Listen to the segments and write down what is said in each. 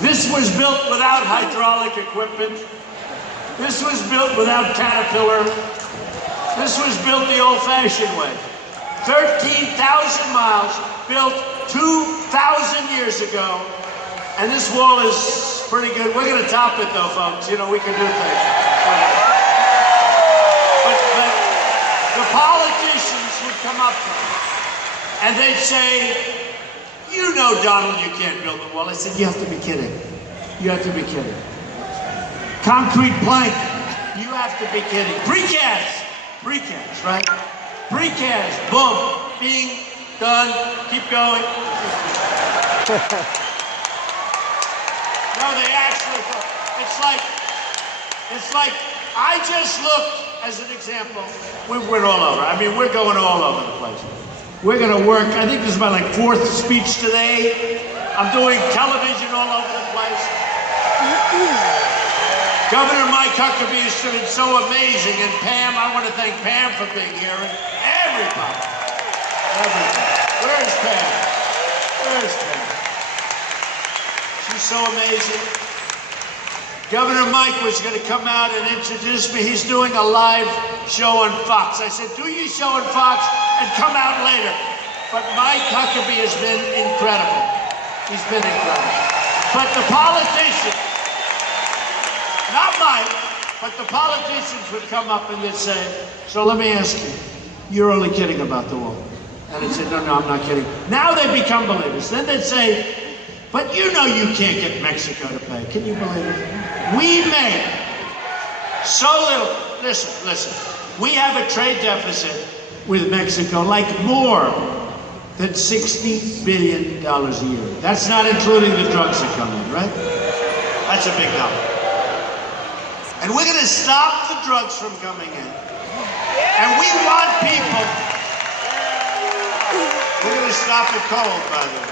This was built without hydraulic equipment. This was built without Caterpillar. This was built the old-fashioned way. 13,000 miles, built 2,000 years ago. And this wall is pretty good. We're going to top it though, folks. You know, we can do things. But the politicians would come up to me and they'd say, you know, Donald, you can't build a wall. I said, you have to be kidding. You have to be kidding. Concrete plank, you have to be kidding. Precast, right? Precast, boom, being done, keep going. No, they actually, it's like, I just looked, as an example, we went all over. I mean, we're going all over the place. We're gonna work, I think this is my fourth speech today. I'm doing television all over the place. Governor Mike Huckabee has been so amazing, and Pam, I want to thank Pam for being here, and everybody. Where's Pam? Where's Pam? She's so amazing. Governor Mike was going to come out and introduce me. He's doing a live show on Fox. I said, do your show on Fox and come out later. But Mike Huckabee has been incredible. He's been incredible. But the politicians, not Mike, but the politicians would come up and they'd say, so let me ask you, you're only kidding about the wall. And I'd say, no, I'm not kidding. Now they become believers. Then they'd say, but you know you can't get Mexico to pay. Can you believe it? We make so little. Listen. We have a trade deficit with Mexico, like more than $60 billion a year. That's not including the drugs that come in, right? That's a big number. And we're going to stop the drugs from coming in. And we want people. We're going to stop the cold, by the way.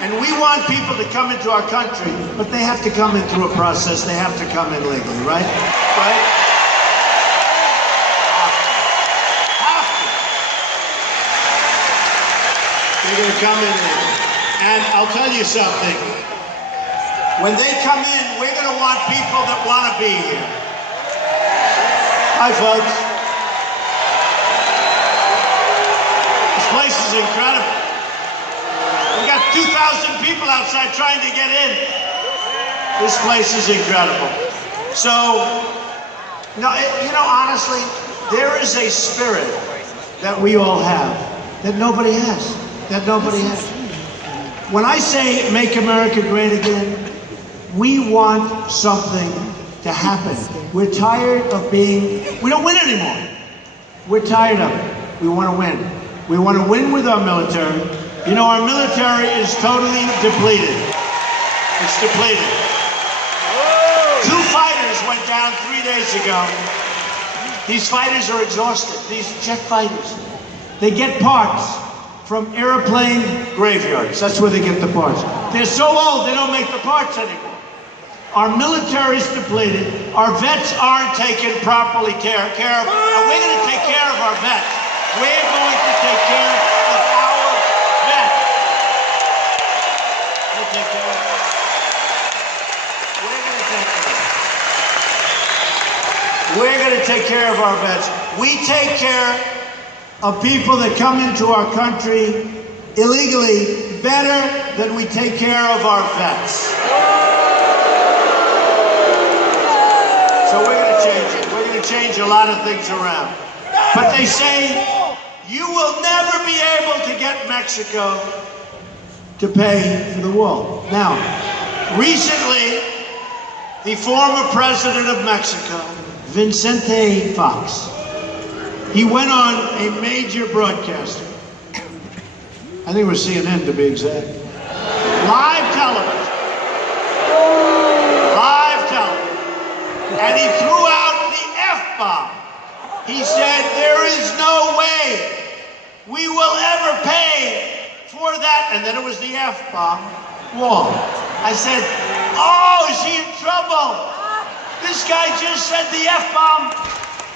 And we want people to come into our country, but they have to come in through a process. They have to come in legally, right? Right? Have to. They're going to come in legally. And I'll tell you something. When they come in, we're going to want people that want to be here. Hi, folks. This place is incredible. We got 2,000 people outside trying to get in. This place is incredible. So, honestly, there is a spirit that we all have that nobody has. When I say make America great again, we want something to happen. We're tired of we don't win anymore. We're tired of it. We want to win. We want to win with our military. You know, our military is totally depleted. It's depleted. 2 fighters went down 3 days ago. These fighters are exhausted. These jet fighters. They get parts from airplane graveyards. That's where they get the parts. They're so old, they don't make the parts anymore. Our military's depleted. Our vets aren't taken properly care of. And we're going to take care of our vets. We're going to take care of our vets. We'll take care of them. We're going to take care of our vets. We take care of people that come into our country illegally better than we take care of our vets. So we're going to change it. We're going to change a lot of things around. But they say, you will never be able to get Mexico to pay for the wall. Now, recently, the former president of Mexico, Vicente Fox, he went on a major broadcaster. I think it was CNN to be exact. Live television. And he threw out the F-bomb. He said, there is no way we will ever pay for that. And then it was the F-bomb wall. I said, oh, is he in trouble? This guy just said the F-bomb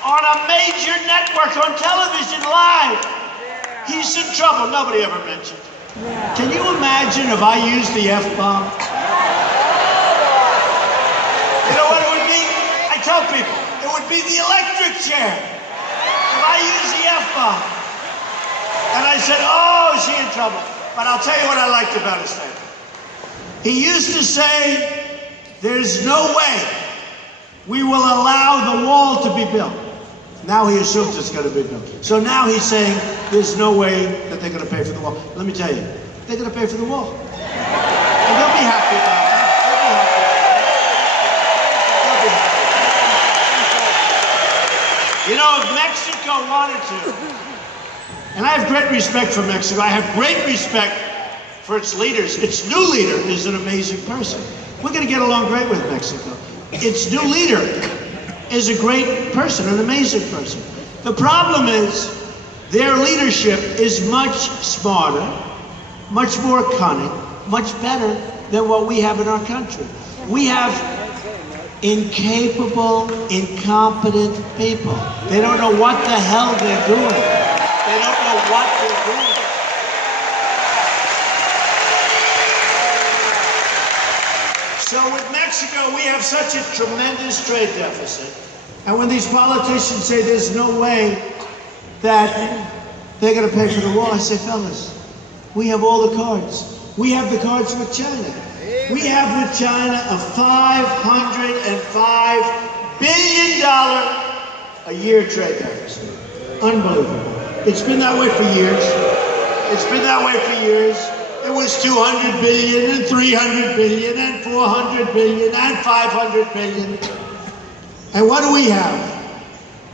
on a major network on television live. He's in trouble. Nobody ever mentioned it. Can you imagine if I used the F-bomb? You know what it would be? I tell people, it would be the electric chair. If I use the F-bomb. And I said, oh, is she in trouble? But I'll tell you what I liked about his statement. He used to say, there's no way we will allow the wall to be built. Now he assumes it's going to be built. So now he's saying there's no way that they're going to pay for the wall. Let me tell you, they're going to pay for the wall. And they'll be happy about it. They'll be happy. You know, if Mexico wanted to, and I have great respect for Mexico, I have great respect for its leaders. Its new leader is an amazing person. We're going to get along great with Mexico. Its new leader is a great person, an amazing person. The problem is their leadership is much smarter, much more cunning, much better than what we have in our country. We have incapable, incompetent people. They don't know what the hell they're doing. They don't know what they're doing. So with Mexico, we have such a tremendous trade deficit. And when these politicians say there's no way that they're going to pay for the wall, I say, fellas, we have all the cards. We have the cards with China. We have with China a $505 billion a year trade deficit. Unbelievable. It's been that way for years. It's been that way for years. It was 200 billion and 300 billion and 400 billion and 500 billion. And what do we have?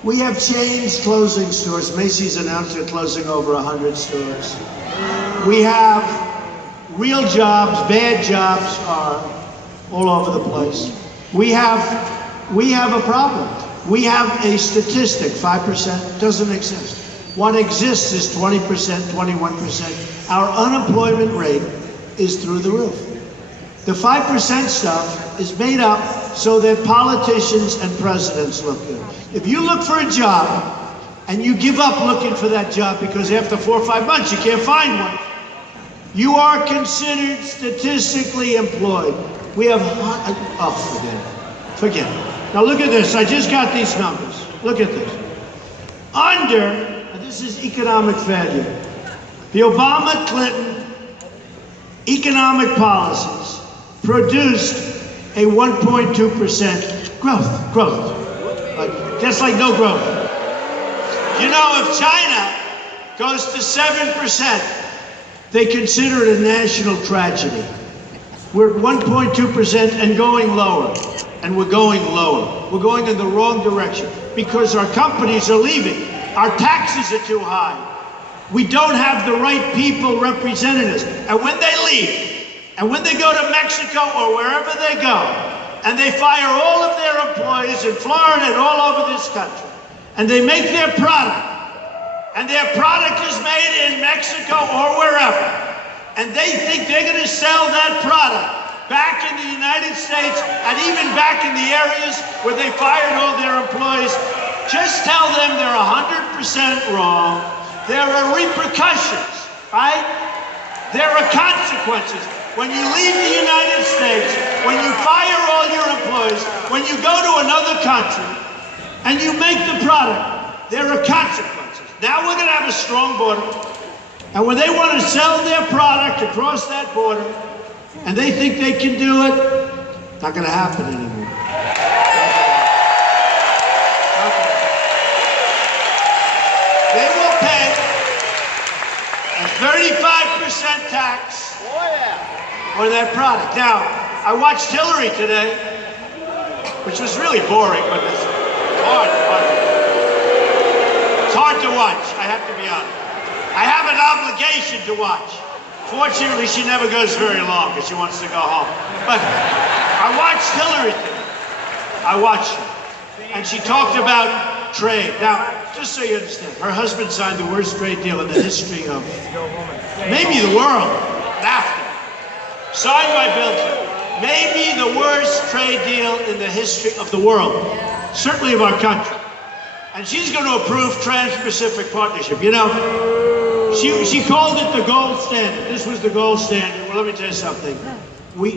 We have chains closing stores. Macy's announced they're closing over 100 stores. We have real jobs, bad jobs are all over the place. We have a problem. We have a statistic, 5% doesn't exist. What exists is 20%, 21%. Our unemployment rate is through the roof. The 5% stuff is made up so that politicians and presidents look good. If you look for a job and you give up looking for that job because after 4 or 5 months you can't find one, you are considered statistically employed. We have, forget it. Now look at this, I just got these numbers. Look at this. This is economic failure. The Obama-Clinton economic policies produced a 1.2% growth. Just like no growth. You know, if China goes to 7%, they consider it a national tragedy. We're at 1.2% and going lower. And we're going lower. We're going in the wrong direction because our companies are leaving. Our taxes are too high. We don't have the right people representing us. And when they leave, and when they go to Mexico or wherever they go, and they fire all of their employees in Florida and all over this country, and they make their product, and their product is made in Mexico or wherever, and they think they're going to sell that product back in the United States and even back in the areas where they fired all their employees, just tell them they're 100% wrong. There are repercussions, right? There are consequences. When you leave the United States, when you fire all your employees, when you go to another country and you make the product, there are consequences. Now we're going to have a strong border. And when they want to sell their product across that border and they think they can do it, not going to happen anymore. They will pay a 35% tax on that product. Now, I watched Hillary today, which was really boring, but it's hard to watch. It's hard to watch, I have to be honest. I have an obligation to watch. Fortunately, she never goes very long because she wants to go home. But I watched Hillary today. I watched her. And she talked about trade. Now, just so you understand, her husband signed the worst trade deal in the history of maybe the world, NAFTA. Signed by Bill Clinton. Maybe the worst trade deal in the history of the world, certainly of our country. And she's going to approve Trans-Pacific Partnership. You know, She called it the gold standard. This was the gold standard. Well, let me tell you something.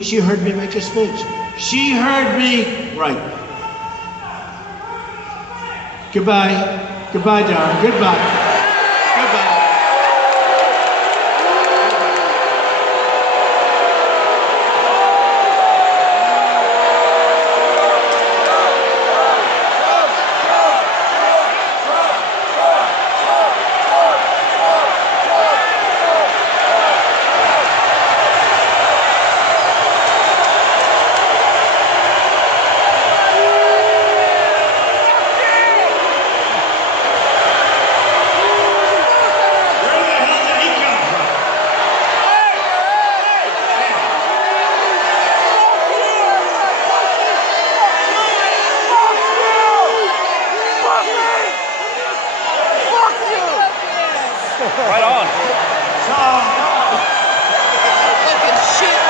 She heard me make a speech. She heard me. Right. Goodbye. Goodbye, darling. Goodbye. Goodbye. Right on. Fucking shit,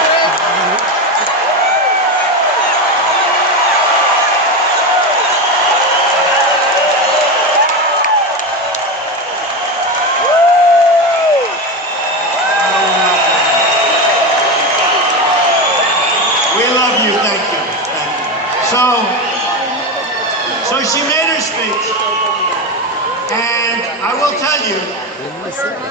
We love you. Thank you. Thank you. So she made her speech, and I will tell you,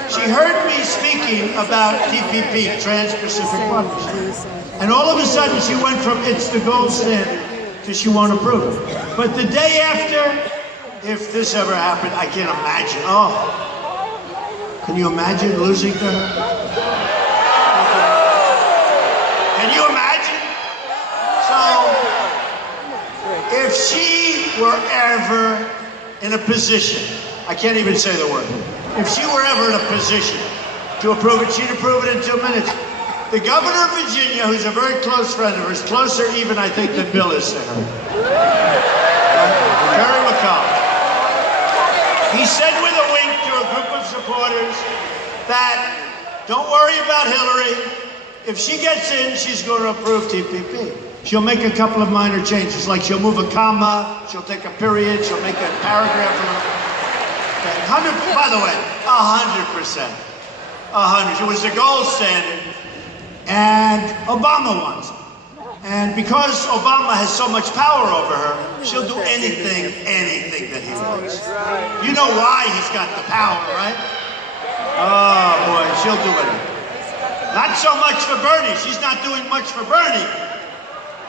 she heard me speaking about TPP, Trans-Pacific Partnership. And all of a sudden she went from it's the gold standard to she won't approve it. But the day after, if this ever happened, I can't imagine. Oh, can you imagine losing to her? Can you imagine? So, if she were ever in a position, I can't even say the word, if she were ever in a position to approve it, she'd approve it in 2 minutes. The governor of Virginia, who's a very close friend of hers, closer even, I think, than Bill is to her, Terry McCall, he said with a wink to a group of supporters that, don't worry about Hillary. If she gets in, she's going to approve TPP. She'll make a couple of minor changes, like she'll move a comma, she'll take a period, she'll make a paragraph. 100, by the way, 100%. 100. It was the gold standard, and Obama wants it. And because Obama has so much power over her, she'll do anything that he wants. You know why he's got the power, right? Oh boy, she'll do it. Not so much for Bernie. She's not doing much for Bernie.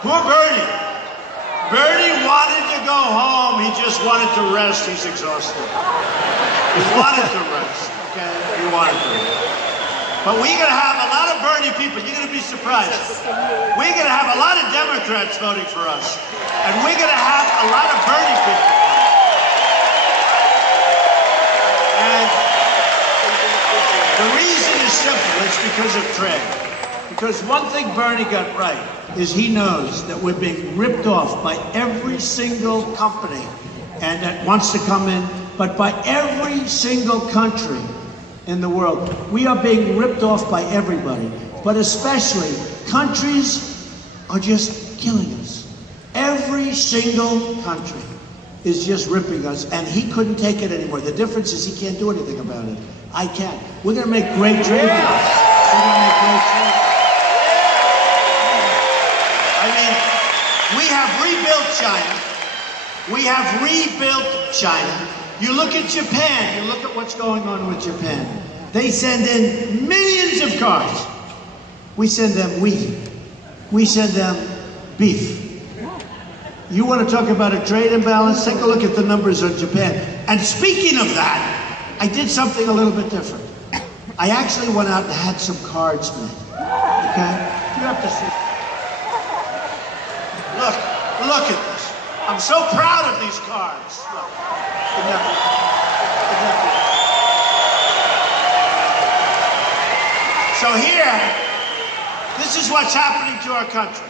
Poor Bernie. Bernie wanted to go home. He just wanted to rest. He's exhausted. He wanted to rest, okay? He wanted to rest. But we're going to have a lot of Bernie people. You're going to be surprised. We're going to have a lot of Democrats voting for us. And we're going to have a lot of Bernie people. And the reason is simple. It's because of trade. Because one thing Bernie got right is he knows that we're being ripped off by every single company and that wants to come in, but by every single country in the world. We are being ripped off by everybody, but especially countries are just killing us. Every single country is just ripping us, and he couldn't take it anymore. The difference is he can't do anything about it. I can. We're going to make great trade deals. We're going to make great trade deals. I mean, we have rebuilt China. We have rebuilt China. You look at Japan, you look at what's going on with Japan. They send in millions of cars. We send them wheat. We send them beef. You want to talk about a trade imbalance? Take a look at the numbers of Japan. And speaking of that, I did something a little bit different. I actually went out and had some cards made. Okay? You have to see. Look at this. I'm so proud of these cards. Look. So here, this is what's happening to our country.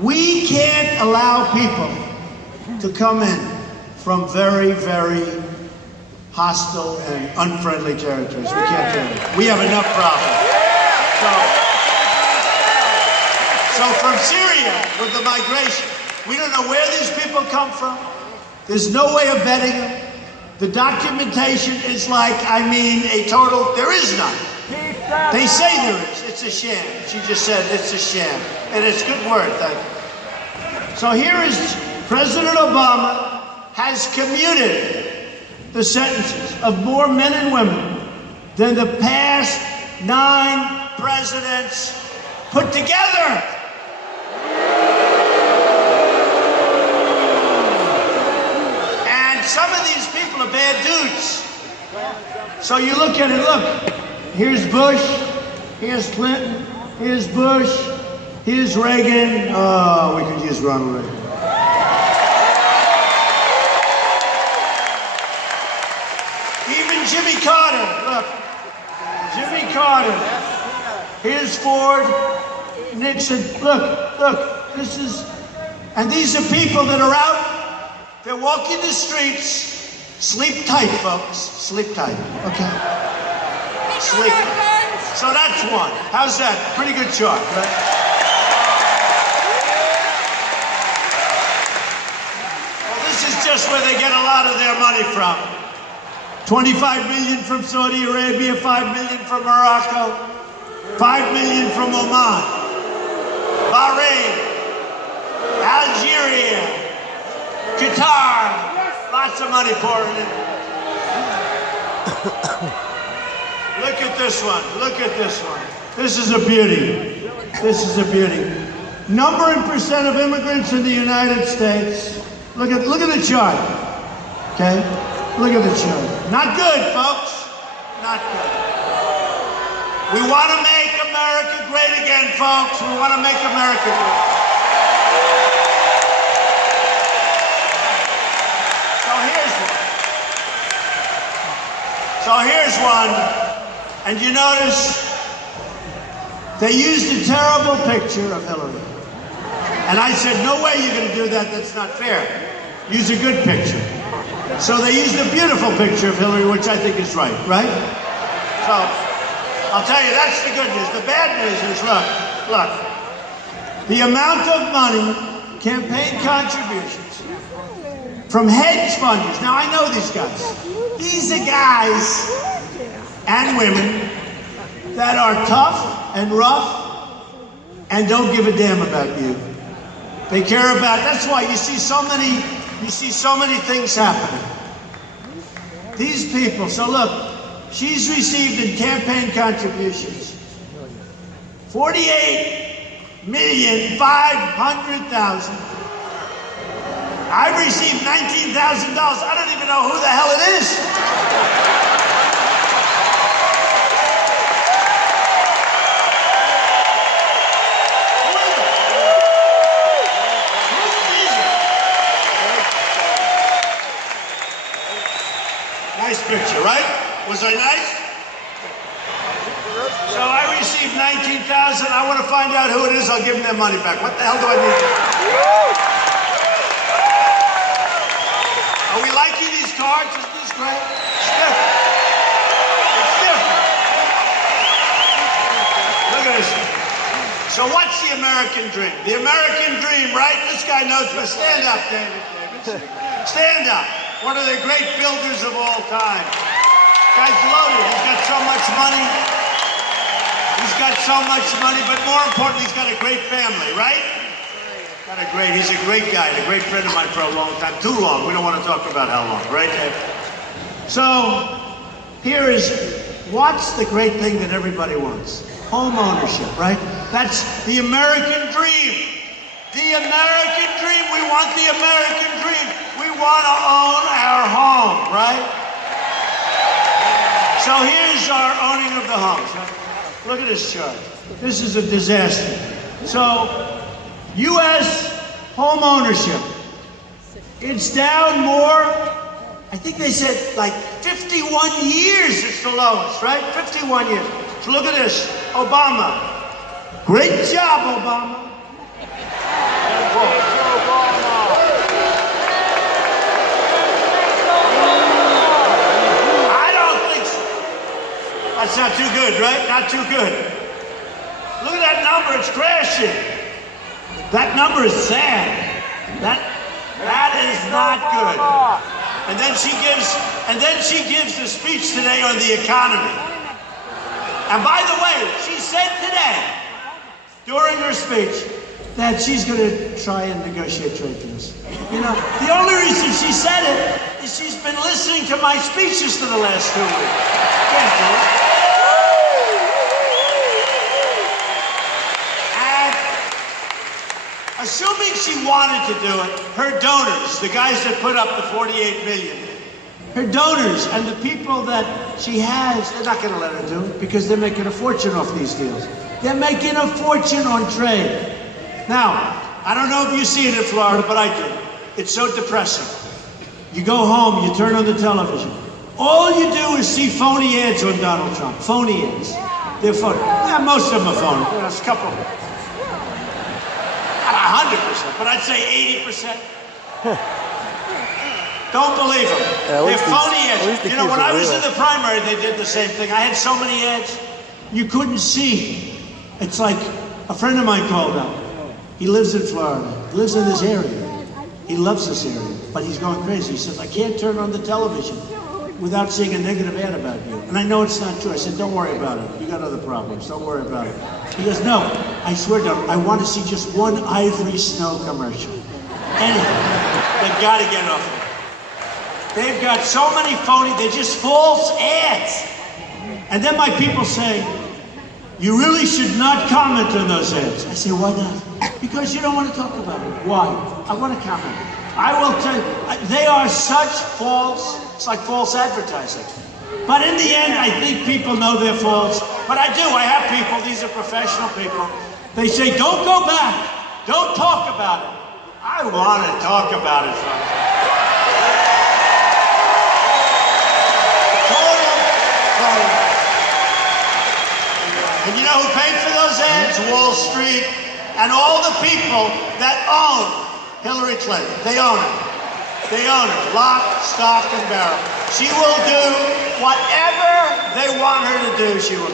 We can't allow people to come in from very, very hostile and unfriendly territories. We can't do it. We have enough problems. So from Syria, with the migration, we don't know where these people come from. There's no way of vetting them. The documentation is like, I mean, a total, there is none. They say there is. It's a sham. She just said it's a sham. And it's good word, thank you. So here is President Obama has commuted the sentences of more men and women than the past 9 presidents put together. And some of these people are bad dudes. So you look at it, look. Here's Bush, here's Clinton, here's Bush, here's Reagan. Oh, we could use Ronald Reagan. Even Jimmy Carter, look. Jimmy Carter. Here's Ford, Nixon. Look, this is, and these are people that are out, they're walking the streets. Sleep tight, folks, sleep tight, okay? Sleep tight. So that's one. How's that? Pretty good chart, right? Well, this is just where they get a lot of their money from. 25 million from Saudi Arabia, 5 million from Morocco, 5 million from Oman, Bahrain, Algeria, Qatar, lots of money pouring in. Look at this one, look at this one. This is a beauty, this is a beauty. Number and percent of immigrants in the United States. Look at the chart, okay? Look at the chart. Not good, folks. Not good. We want to make America great again, folks. We want to make America great. So here's one. And you notice they used a terrible picture of Hillary. And I said, no way you're going to do that. That's not fair. Use a good picture. So they used a beautiful picture of Hillary, which I think is right? So, I'll tell you, that's the good news. The bad news is, look, the amount of money, campaign contributions, from hedge funders. Now, I know these guys. These are guys and women that are tough and rough and don't give a damn about you. They care about, that's why you see so many things happening. These people, so look, she's received in campaign contributions $48,500,000. I've received $19,000. I don't even know who the hell it is. Nice picture, right? Was I nice? So I received $19,000. I want to find out who it is. I'll give them their money back. What the hell do I need to do? Are we liking these cards? Isn't this great? It's different. It's different. Look at this. So what's the American dream? The American dream, right? This guy knows, but stand up, David. Stand up. One of the great builders of all time. Guy's loaded. He's got so much money. He's got so much money, but more importantly, he's got a great family, right? He's a great guy, and a great friend of mine for a long time. Too long. We don't want to talk about how long, right? So, here is, what's the great thing that everybody wants? Home ownership, right? That's the American dream. The American dream. We want the American dream. We want to own our home, right? So here's our owning of the homes. Look at this chart. This is a disaster. So, U.S. home ownership, it's down more, I think they said like 51 years it's the lowest, right? 51 years. So look at this, Obama. Great job, Obama. I don't think so. That's not too good, right? Not too good. Look at that number, it's crashing. That number is sad. That is not good. And then she gives the speech today on the economy. And by the way, she said today, during her speech, that she's going to try and negotiate trade deals. You know, the only reason she said it is she's been listening to my speeches for the last 2 weeks. Can't do it. And assuming she wanted to do it, her donors, the guys that put up the 48 million, her donors and the people that she has, they're not going to let her do it because they're making a fortune off these deals. They're making a fortune on trade. Now, I don't know if you see it in Florida, but I do. It's so depressing. You go home, you turn on the television. All you do is see phony ads on Donald Trump. Phony ads. They're phony. Yeah, most of them are phony. There's a couple. Not 100%, but I'd say 80%. Don't believe them. They're phony ads. You know, when I was in the primary, they did the same thing. I had so many ads, you couldn't see. It's like a friend of mine called up. He lives in Florida. He lives in this area. He loves this area, but he's going crazy. He says, I can't turn on the television without seeing a negative ad about you. And I know it's not true. I said, don't worry about it. You got other problems. Don't worry about it. He goes, no, I swear to God, I want to see just one Ivory Snow commercial. Anything. They've got to get off it. They've got so many phony, they're just false ads. And then my people say, you really should not comment on those ads. I say, why not? Because you don't want to talk about it. Why? I want to comment. I will tell you, they are such false, it's like false advertising. But in the end, I think people know they're false. But I do, I have people, these are professional people. They say, don't go back. Don't talk about it. I want to talk about it, folks. And you know who paid for those ads? Wall Street and all the people that own Hillary Clinton. They own her. They own her. Lock, stock, and barrel. She will do whatever they want her to do. She will.